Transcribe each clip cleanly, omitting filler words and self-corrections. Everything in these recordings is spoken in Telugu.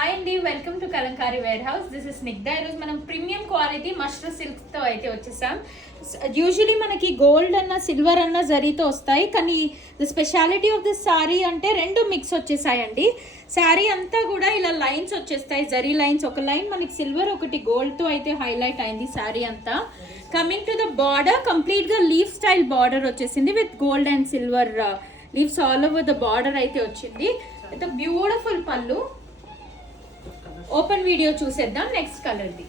హాయ్ అండి, welcome to Kalamkari warehouse. This is Snigdha. ఈరోజు మనం ప్రీమియం క్వాలిటీ మష్రూ సిల్క్తో అయితే వచ్చేసాం. యూజువలీ మనకి గోల్డ్ అన్న సిల్వర్ అన్న జరీతో వస్తాయి, కానీ the speciality of this sari అంటే రెండు మిక్స్ వచ్చేసాయండి. శారీ అంతా కూడా ఇలా లైన్స్ వచ్చేస్తాయి, జరీ లైన్స్. ఒక లైన్ మనకి సిల్వర్, ఒకటి గోల్డ్తో అయితే హైలైట్ అయింది శారీ అంతా. కమింగ్ టు ద బార్డర్, కంప్లీట్గా లీఫ్ స్టైల్ బార్డర్ వచ్చేసింది with gold and silver leaves all over the border అయితే వచ్చింది. విత్ బ్యూటిఫుల్ పళ్ళు. ఓపెన్ వీడియో చూసేద్దాం. నెక్స్ట్ కలర్ది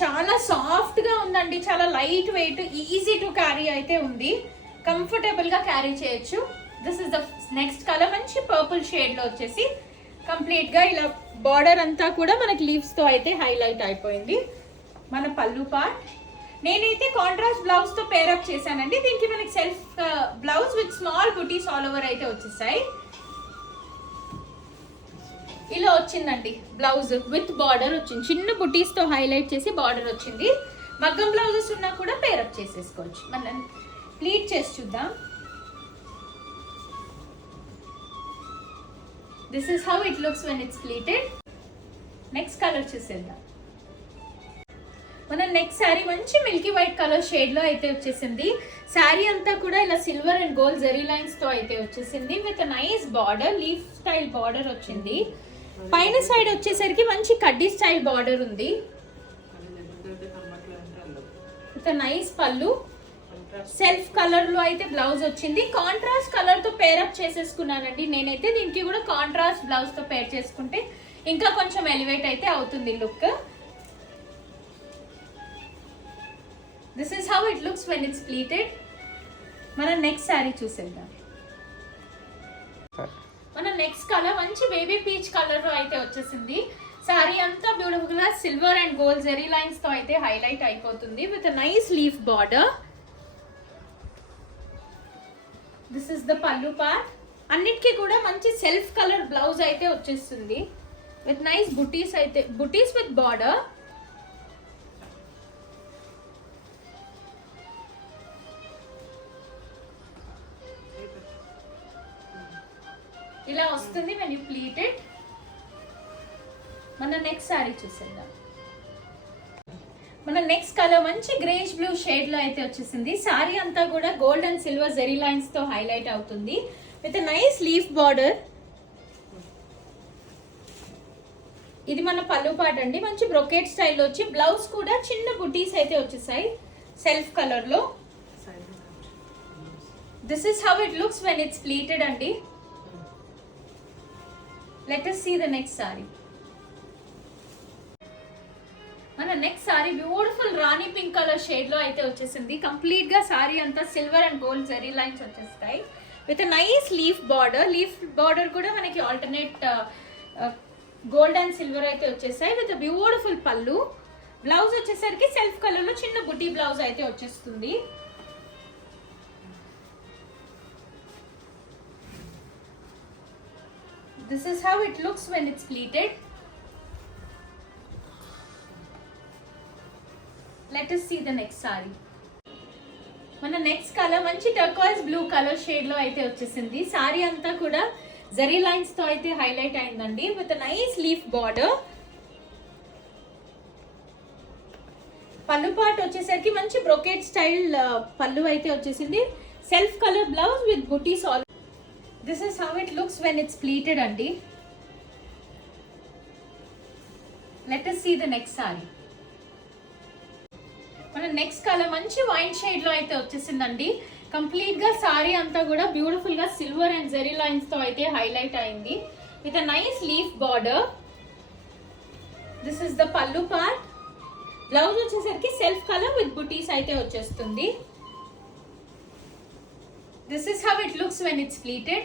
చాలా సాఫ్ట్ గా ఉందండి, చాలా light weight, easy to carry అయితే ఉంది. కంఫర్టబుల్ గా క్యారీ చేయొచ్చు. This is the next colour. మంచి పర్పుల్ షేడ్ లో వచ్చేసి కంప్లీట్ గా ఇలా బార్డర్ అంతా కూడా మనకి లీవ్స్ తో అయితే హైలైట్ అయిపోయింది. మన పళ్ళు పార్ట్ నేనైతే కాంట్రాస్ట్ బ్లౌజ్ తో పేరప్ చేశానండి. దీనికి మనకి self blouse with small buttis all over అయితే వచ్చేసాయి. ఇలా వచ్చిందండి బ్లౌజ్ విత్ బార్డర్ వచ్చింది. చిన్న బుటీస్ తో హైలైట్ చేసి బార్డర్ వచ్చింది. మగ్గం బ్లౌజెస్ ఉన్నా కూడా పేరప్ చేసేసుకోవచ్చు. మనం ప్లీట్ చేసి చూద్దాం. This is how it looks when it's pleated. Next colour చూసేద్దాం. మన నెక్స్ట్ శారీ మంచి మిల్కీ వైట్ కలర్ షేడ్ లో అయితే వచ్చేసింది. శారీ అంతా కూడా ఇలా silver and gold zari lines తో అయితే వచ్చేసింది. With nice border, leaf style border వచ్చింది. పైన సైడ్ వచ్చేసరికి మంచి కడ్డీ స్టైల్ బార్డర్ ఉంది. With nice pallu. Self colour లో అయితే బ్లౌజ్ వచ్చింది. కాంట్రాస్ట్ కలర్ తో పేరప్ చేసేసుకున్నానండి నేనైతే. దీనికి కూడా కాంట్రాస్ట్ బ్లౌజ్ తో పేర్ చేసుకుంటే ఇంకా కొంచెం ఎలివేట్ అయితే అవుతుంది look. This is how it looks when it's pleated. మన నెక్స్ట్ శారీ చూసేద్దాం. మన నెక్స్ట్ కలర్ మంచి బేబీ పీచ్ కలర్ లో అయితే వచ్చేసింది. శారీ అంతా బ్యూటిఫుల్ గా silver and gold zari lines తో అయితే హైలైట్ అయిపోతుంది. With nice leaf border. This is the pallu part. అన్నిటికీ కూడా మంచి సెల్ఫ్ కలర్ బ్లౌజ్ అయితే వచ్చేస్తుంది. విత్ నైస్ బుటీస్ అయితే, బుటీస్ విత్ బార్డర్. ఇలా వస్తుంది when you pleat it. మన నెక్స్ట్ శారీ చూసేద్దాం. మన నెక్స్ట్ కలర్ మంచి గ్రేష్ బ్లూ షేడ్ లో అయితే వచ్చేసింది. శారీ అంతా కూడా gold and silver zari lines తో హైలైట్ అవుతుంది. With nice leaf border. ఇది మన పళ్ళు పార్ట్ అండి. మంచి బ్రొకెట్ స్టైల్ వచ్చి బ్లౌజ్ కూడా చిన్న బుటీస్ అయితే వచ్చేసాయి సెల్ఫ్ కలర్ లో. This is how it looks when it's pleated అండి. Let us see the next saree. మన next sari beautiful rani pink colour shade లో అయితే వచ్చేసింది. కంప్లీట్ గా సారీ అంతా silver and gold zari lines వచ్చేస్తాయి. With nice leaf border. Leaf border కూడా మనకి ఆల్టర్నేట్ గోల్డ్ అండ్ సిల్వర్ అయితే వచ్చేసాయి. With beautiful pallu. బ్లౌజ్ వచ్చేసరికి సెల్ఫ్ కలర్ లో చిన్న బుటీ బ్లౌజ్ అయితే వచ్చేస్తుంది. This is how it looks when it's pleated. Let us see the next saree. మన నెక్స్ట్ కలర్ మంచి టర్కోయిస్ బ్లూ కలర్ షేడ్ లో అయితే వచ్చేసింది. సారీ అంతా కూడా జరీ లైన్స్ తో అయితే హైలైట్ అయిందండి. With nice leaf border. పళ్ళు పార్ట్ వచ్చేసరికి మంచి బ్రొకెట్ స్టైల్ పళ్ళు అయితే వచ్చేసింది. Self colour blouse with buttis all. This is how it looks when it's pleated andi. Let us see the next saree. మన నెక్స్ట్ కలర్ మంచి వైన్ షేడ్ లో అయితే వచ్చేసిందండి. కంప్లీట్ గా సారీ అంతా కూడా బ్యూటిఫుల్ గా సిల్వర్ అండ్ జెరీ లైన్స్ తో అయితే హైలైట్ అయింది. With a nice leaf border. This is the pallu part. Blouse వచ్చేసరికి సెల్ఫ్ కలర్ విత్ బుటీస్ అయితే వచ్చేస్తుంది. This is how it looks when it's pleated.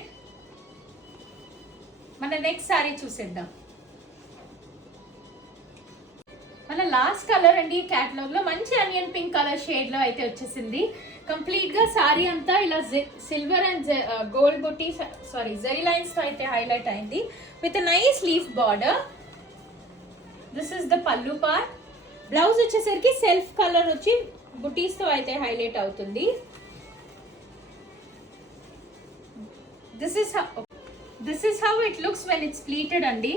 మన నెక్స్ట్ సారీ చూసేద్దాం. మన లాస్ట్ కలర్ అండి క్యాటలాగ్ లో మంచి అనియన్ పింక్ కలర్ షేడ్ లో అయితే వచ్చేసింది. కంప్లీట్ గా సారీ అంతా ఇలా silver and gold buti zari lines తో అయితే హైలైట్ అయింది. With nice leaf border. This is the pallu part. Blouse వచ్చేసరికి సెల్ఫ్ కలర్ వచ్చి బుటీస్ తో అయితే హైలైట్ అవుతుంది. This is how it looks when it's pleated అండి.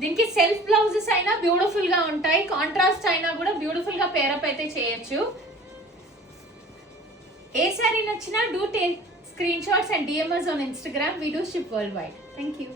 దీనికి సెల్ఫ్ బ్లౌజెస్ అయినా బ్యూటిఫుల్ గా ఉంటాయి, కాంట్రాస్ట్ అయినా కూడా బ్యూటిఫుల్ గా పేరప్ అయితే చేయొచ్చు. ఏ సారీ నచ్చినా do take screen shots and DM us on Instagram. We do ship worldwide. Thank you.